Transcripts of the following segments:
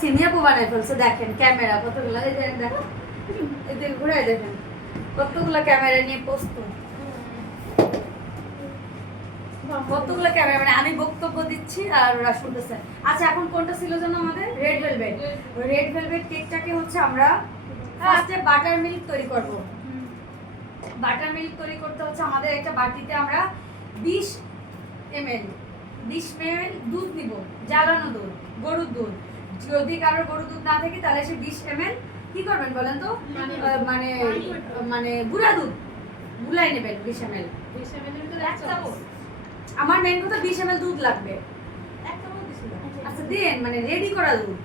সিনিয়াপু বানাই ফেলছে। দেখেন ক্যামেরা কতগুলো, এই দেখেন, দেখো এদিকে ঘুরে দেখেন কতগুলো ক্যামেরা নিয়ে প্রস্তুত, কতগুলো ক্যামেরা, মানে আমি বক্তব্য দিচ্ছি আর ওরা শুনতেছে। আচ্ছা এখন কোনটা ছিল যেন আমাদের? Red velvet. রেড ভেলভেট কেকটাকে হচ্ছে আমরা ফার্স্টে বাটার মিল্ক তৈরি করব। বাটার মিল্ক তৈরি করতে হচ্ছে আমাদের একটা বাটিতে আমরা 20 ml দুধ নিব, জ্বালানো দুধ, গরুর দুধ। যদি কারোর গরুর দুধ না থাকে তাহলে সে 20 ml কি করবেন বলেন তো, মানে মানে গুঁড়া দুধ গুলাই নেবেন 20 ml। আমার মেন কথা 20 ml দুধ লাগবে। আচ্ছা দেন, মানে রেডি করা দুধ,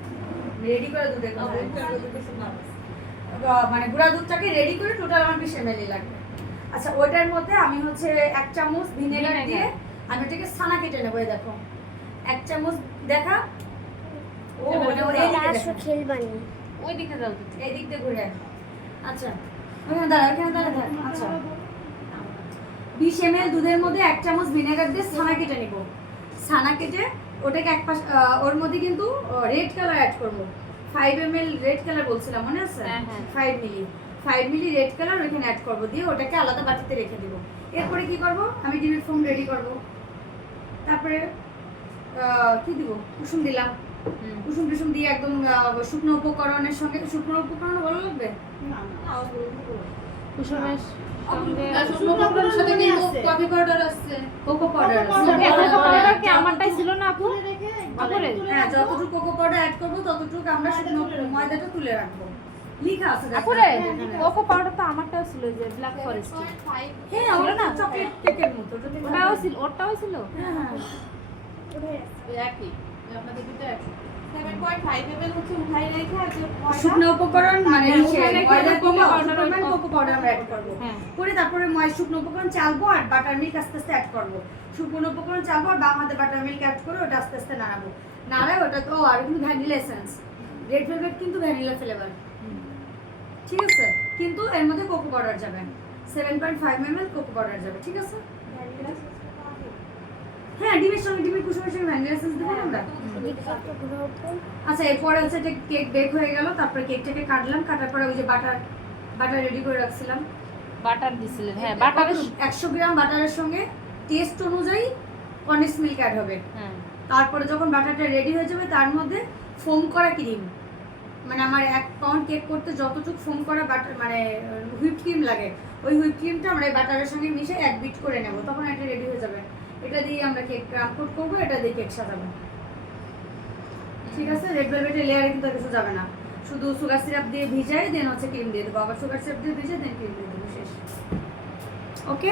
মানে গুঁড়া দুধটাকে রেডি করে টোটাল আমার 20 ml লাগবে। আচ্ছা ওইটার মধ্যে আমি হচ্ছে 1 চামচ ভিনেগার দিয়ে আমি এটাকে ছানা কেটে নেবো। এই দেখো 1 চামচ, দেখা ও ওটা খেলবানি ওই দিকে যাও, এই দিক দিয়ে ঘুরে। আচ্ছা ওখানে দাঁড়া। আচ্ছা 20 ml দুধের মধ্যে 1 চামচ ভিনেগার দিয়ে ছানা কেটে নিব। ছানা কেটে ওটাকে এক পাশ, ওর মধ্যে কিন্তু রেড কালার অ্যাড করব। 5 ml রেড কালার বলছিলাম, মনে আছে? 5 মিলি রেড কালার ওখানে অ্যাড করব, দিয়ে ওটাকে আলাদা বাটিতে রেখে দেব। এরপরে কি করব, আমি ডিমের ফোম রেডি করব। তারপরে কি দিব, কুসুম দিলাম। কুসুম দিয়ে একদম শুকনো উপকরণের সঙ্গে, শুকনো উপকরণ ভালো লাগবে না, কুসুমের কফি পাউডার আছে, কোকো পাউডার আছে। আমারটাই ছিল না আপু, হ্যাঁ যতটুকু কোকো পাউডার অ্যাড করব ততটুকু আমরা শুকনো ময়দাটা তুলে রাখবো। লেখা আছে আপুরে কোকো পাউডার তো আমারটাও ছিল, যে ব্ল্যাক ফরেস্ট। হ্যাঁ ওটা না চকলেট কেকের মতো, ওটাও ছিল, ওটাও ছিল। হ্যাঁ একই আপনাদের দুটো একই। 7.5 ml হচ্ছে উঠাই রেখে আর শুকনো উপকরণ মানে ময়দা কোকো পাউডার আমরা অ্যাড করব। করে তারপরে শুকনো উপকরণ চালবো আর বাটার মিল্ক আস্তে আস্তে অ্যাড করব। শুকনো উপকরণ চালবো আর বাম হাতে বাটার মিল্ক অ্যাড করে ওটা আস্তে আস্তে নাড়াবো। নাড়ায় ওটা তো আর কিন্তু ভ্যানিলা এসেন্স, রেড ভেলভেট কিন্তু ভ্যানিলা ফ্লেভার, ঠিক আছে? কিন্তু এর মধ্যে কোকো পাউডার যাবে, 7.5 ml কোকো পাউডার যাবে, ঠিক আছে? হ্যাঁ ডিমের সঙ্গে, ডিমের কুসুমের সঙ্গে ভ্যানিলা এসেন্স দেবো আমরা। আচ্ছা এরপরে হচ্ছে এটা কেক বেক হয়ে গেল। তারপরে কেকটাকে কাটলাম, কাটার পরে ওই যে বাটার রেডি করে রাখছিলাম, বাটার দিছিলেন। হ্যাঁ বাটার 100 গ্রাম বাটারের সঙ্গে টেস্ট অনুযায়ী কন্ডেন্স মিল্ক অ্যাড হবে। তারপরে যখন বাটারটা রেডি হয়ে যাবে তার মধ্যে ফোম করা ক্রিম, মানে আমার 1 পাউন্ড কেক করতে যতটুকু ফোম করা বাটার মানে হুইপ ক্রিম লাগে, ওই হুইপ ক্রিমটা আমরা এই বাটারের সঙ্গে মিশে 1 বিট করে নেব, তখন এটা রেডি হয়ে যাবে। এটা দিয়ে আমরা কেক ক্রাম কোট করবো, এটা দিয়ে কেক সাজাবো, ঠিক আছে? রেড ভেলভেটের লেয়ারে কিন্তু কিছু যাবে না, শুধু সুগার সিরাপ দিয়ে ভিজাই দেন হচ্ছে ক্রিম দিয়ে দেবো, আবার সুগার সিরাপ দিয়ে ভিজাই দেন ক্রিম দিয়ে দেবো, শেষ। ওকে।